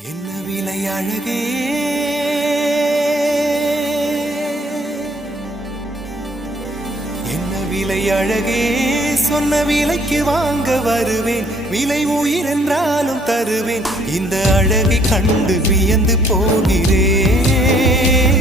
என்ன விலை அழகே என்ன விலை அழகே சொன்ன விலைக்கு வாங்க வருவேன் விலை உயிர் என்றாலும் தருவேன் இந்த அழகை கண்டு வியந்து போகிறேன்